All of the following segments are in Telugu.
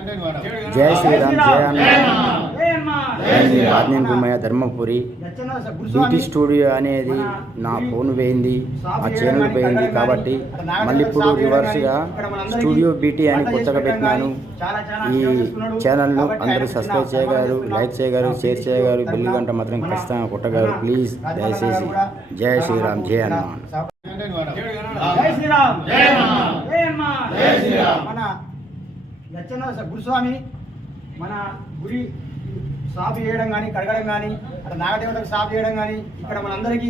जय श्री राम जय హనుమాన్ గుమ్మయ్య ధర్మపురి బీటీ స్టూడియో అనేది నా ఫోన్ పోయింది, ఆ ఛానల్ పోయింది కాబట్టి మళ్ళీ ఇప్పుడు రివర్స్గా స్టూడియో బీటీ అని కొత్తగా పెట్టినాను. ఈ ఛానల్ను అందరూ సబ్స్క్రైబ్ చేయగలరు, లైక్ చేయగలరు, షేర్ చేయగలరు, బెల్ గంట మాత్రం ఖచ్చితంగా కొట్టగలరు. ప్లీజ్ దయచేసి జై శ్రీరామ్ జై హనుమాన్. జై శ్రీరామ్ జై హనుమాన్ జై శ్రీరామ్. మన లచ్చన్న గురుస్వామి మన గురి సాఫ్ చేయడం కానీ, కడగడం కానీ, అక్కడ నాగదేవతకు సాఫ్ చేయడం కానీ, ఇక్కడ మనందరికీ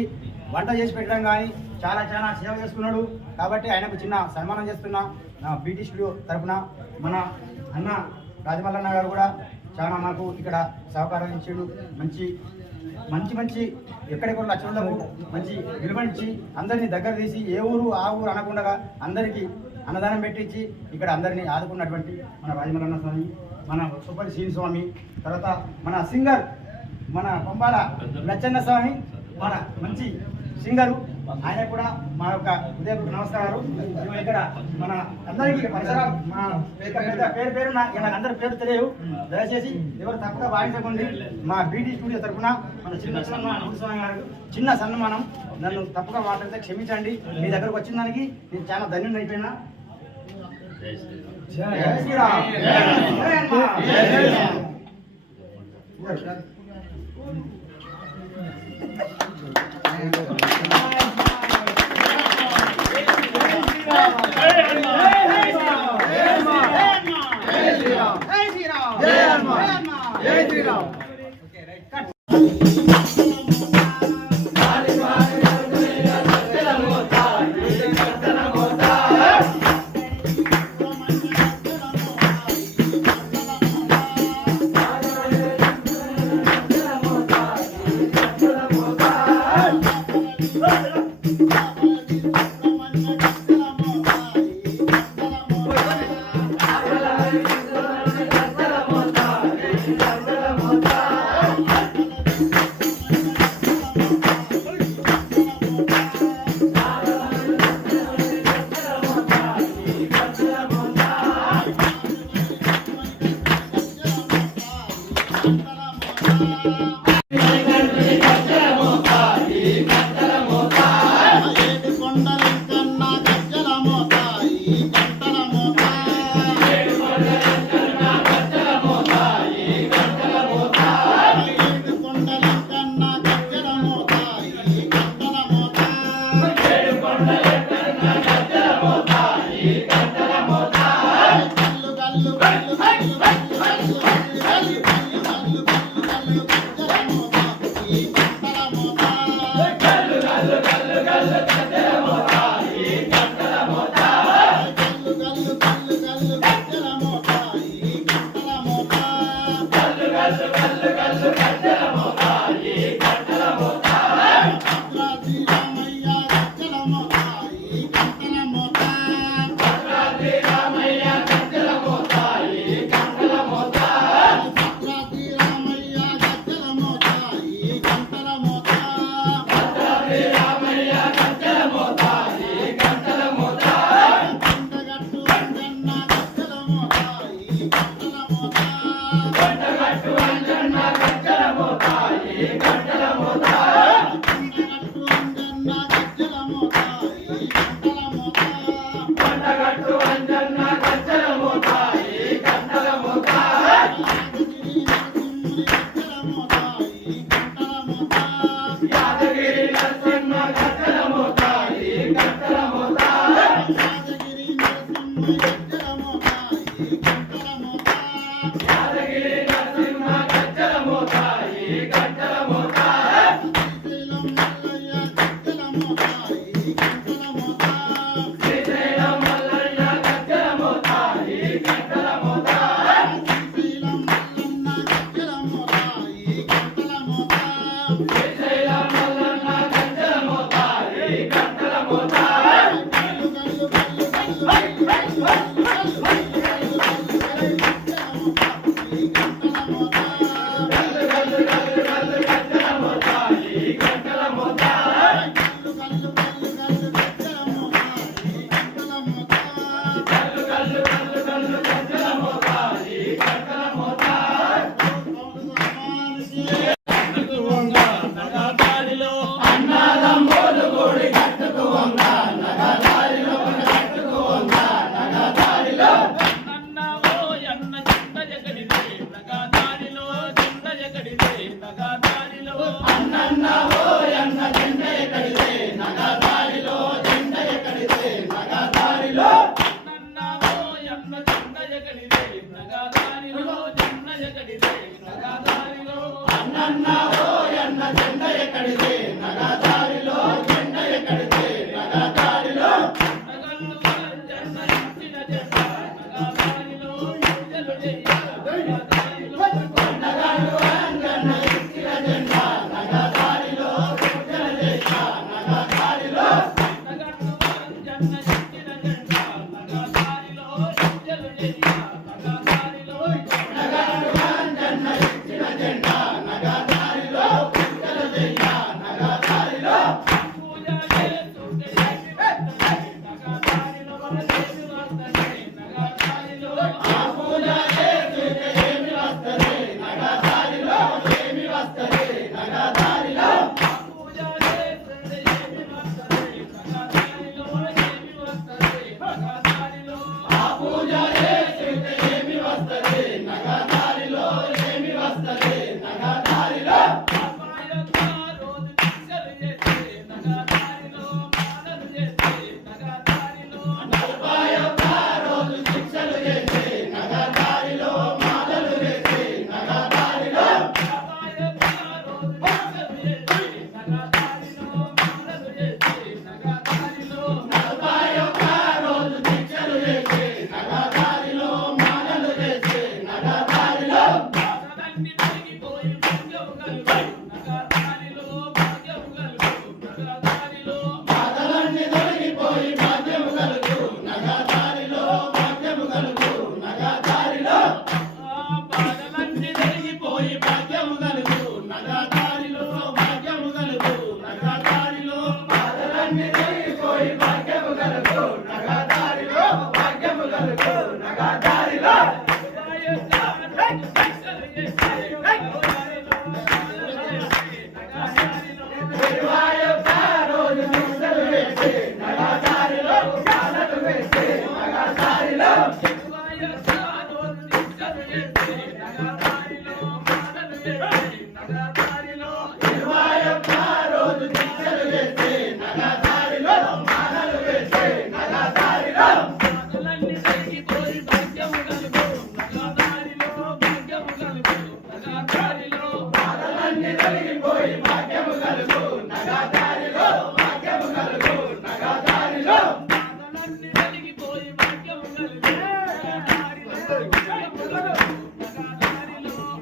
వంట చేసి పెట్టడం కానీ చాలా చాలా సేవ చేసుకున్నాడు. కాబట్టి ఆయనకు చిన్న సన్మానం చేస్తున్నా నా బీటీ స్టూడియో తరఫున. మన అన్న రాజమల్లన్న గారు కూడా చాలా మాకు ఇక్కడ సహకారం ఇచ్చాడు. మంచి మంచి మంచి ఎక్కడెక్కడ లక్షలకు మంచి విలువనిచ్చి అందరినీ దగ్గర తీసి ఏ ఊరు ఆ ఊరు అనకుండా అందరికీ అన్నదానం పెట్టించి ఇక్కడ అందరినీ ఆదుకున్నటువంటి మన రాజమల్లన్న స్వామి, మన సుపరి శ్రీ స్వామి, తర్వాత మన సింగర్ మన పంబాల లచ్చన్న స్వామి, మన మంచి సింగరు, ఆయన కూడా మా యొక్క హృదయపూర్వక నమస్కారాలు. ఇక్కడ మన అందరికీ పరిసరాలు మా పేరు పేరు నాకు అందరి పేరు తెలియవు, దయచేసి ఎవరు తప్పగా భావించకండి. మా బీటీ స్టూడియో తరఫున మన స్వామి గారు చిన్న సన్మానం, నన్ను తప్పగా మాట్లాడితే క్షమించండి. మీ దగ్గరకు వచ్చిన దానికి నేను చాలా ధన్యుడు అయిపోయినా. జై శ్రీరామ్ ఎక్కడిదే నగదారిలో అన్నన్న ఓయన్న జెండ ఎక్కడిదే నగదారిలో జెండ ఎక్కడిదే నగదారిలో నగళ్ళు జెండ ఇచ్చిన జెండ నగదారిలో పూజలు చెయ్య నగదారిలో నగలు అంజన్న ఇచ్చిన జెండ నగదారిలో పూజలు చేయ నగదారిలో నగళ్ళు జెండ ఇచ్చిన జెండ నగదారిలో పూజలు చెయ్య నగదారిలో నగలు అంజన్న ఇచ్చిన జెండ నగదారిలో పూజలు చేయ నగదారిలో పూజ చేస్తుంటే ఏమి వస్తది నగదారిలో ఏమి వస్తది నగదారిలో ఆ పూజ చేస్తుంటే ఏమి వస్తది నగదారిలో ఏమి వస్తది నగదారిలో పూజ చేస్తుంటే ఏమి వస్తది నగదారిలో ఏమి వస్తది నగదారిలో ఆ పూజ చేస్తుంటే ఏమి వస్తది నగదారిలో ఏమి వస్తది నగదారిలో అమ్మాయొక్క రోజు దీక్షలు చేస్తే నగదారిలో మాలలు చేస్తే నగదారిలో నలభై ఒక్క రోజు శిక్షలు చేసి నగదారిలో మాలలు వేసి నగదారిలో అమ్మాయొక్క రోజు దీక్షలు చేస్తే నగదారిలో మాలలు చేస్తే నగదారిలో నలభై ఒక్క రోజు శిక్షలు చేసి నగదారిలో మాలలు వేసి నగదారిలో బాధలన్నీ తొలగిపోయి భాగ్యము కలుగు నగదారిలో భాగ్యము కలుగు నగదారిలో బాధలన్నీ తొలగిపోయి భాగ్యము కలుగు నగదారిలో భాగ్యము కలుగు నగదారిలో బాధలన్నీ తొలగిపోయి భాగ్యము కలుగు నగదారిలో భాగ్యము కలుగు నగదారిలో బాధలన్నీ తొలగిపోయి భాగ్యము కలుగు నగదారిలో భాగ్యము కలుగు నగదారిలో ఇరవై ఒక్క రోజు శిక్షలు వేసి నగదారిలో మాలలు వేసి నగదారిలో ఇరవై ఒక్క రోజు శిక్షలు వేసి నగదారిలో మాలలు వేసి నగదారిలో బాధలన్నీ తొలగిపోయి భాగ్యము కలుగు నగదారిలో భాగ్యము కలుగు నగదారిలో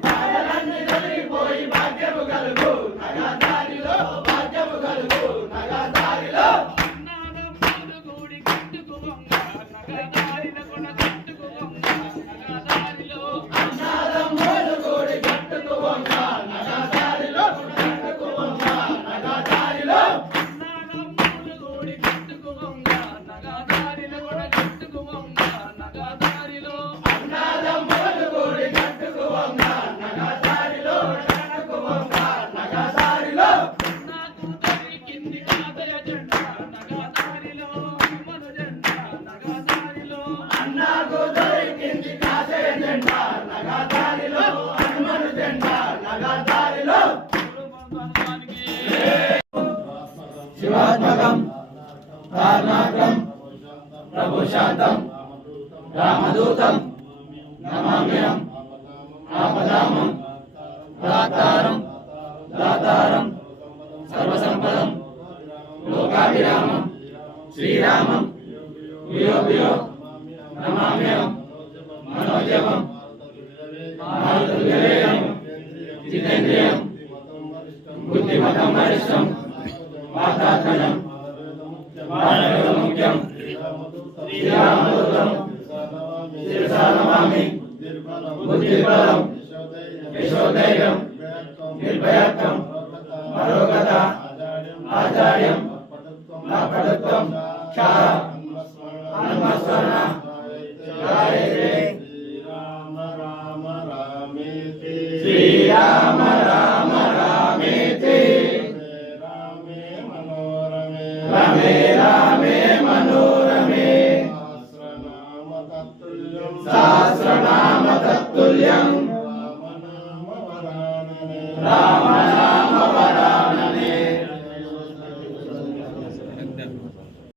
బాధలన్నీ తొలగిపోయి భాగ్యము కలుగు నగదారిలో భాగ్యము కలుగు నగదారిలో అన్నాదమ్ములు కూడి కట్టుకు వంగ నగదారిలో కట్టుకు వంగ నగదారిలో అన్నాదమ్ములు కూడి కట్టుకు వంగ నగదారిలో కట్టుకు వంగ నగదారిలో అన్నాకు దొరికింది కాసే జెండ నగదారిలో హనుమను జెండ నగదారిలో శివాత్మకం కార్ణాకం ప్రభుశాంతం రామదూతం నమామ్యం ఆపదామం దాతారం దాతారం సర్వసంపదం లోకాభిరామం శ్రీరామం వియోగ్యో నమామ్యం మనోజవం మారుతుల్యవేగం జితేంద్రియం బుద్ధిమతం వరిష్టం వాతాత్మజం వానరముఖ్యం శ్రీరామదూతం శిరసా నమామి బుద్ధిబలం యశోధైర్యం నిర్భయత్వం మరోగత ఆచార్యం పటుత్వం క్షార హనుమస్మరణ గాయత్రి శ్రీరామ రామ రామేతి రమే రామే మనోరమే సహస్రనామ తత్తుల్యం